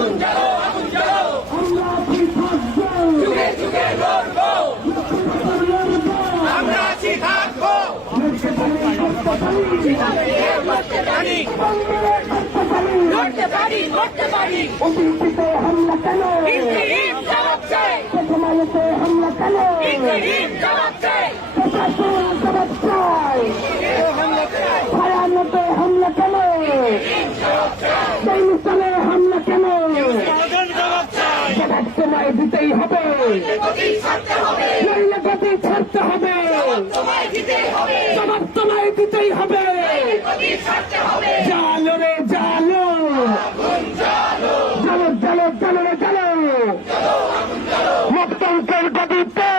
আমরা কি থাকবো, যুগে যুগে লড়বো, আমরা আছি থাকবো, লড়তে পারি, লড়তে পারি, লড়তে পারি। ওবিসিতে হামলা কেন, ইন্তেরিম জবাব চাই, প্রথমালোতে হামলা কেন, ইন্তেরিম জবাব চাই, প্রশাসন জবাব চাই, ভায়ানতে হামলা কেন, জৈনিস্তানে হামলা কেন, জবাব তোমায় দিতেই হবে, নইলে গতি ছাড়তে হবে, জবাব তোমায় দিতেই হবে। জালো রে জালো, জালো জালো জালো রে জালো, মুক্তাঙ্কের গতিতে,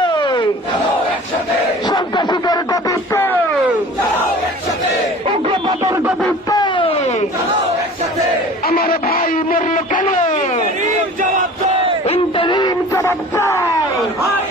সন্ত্রাসীদের গতিতে, উগ্রবাদের গতিতে, আমার ভাই মরল কেন, ইন্টারিম জবাব চাই।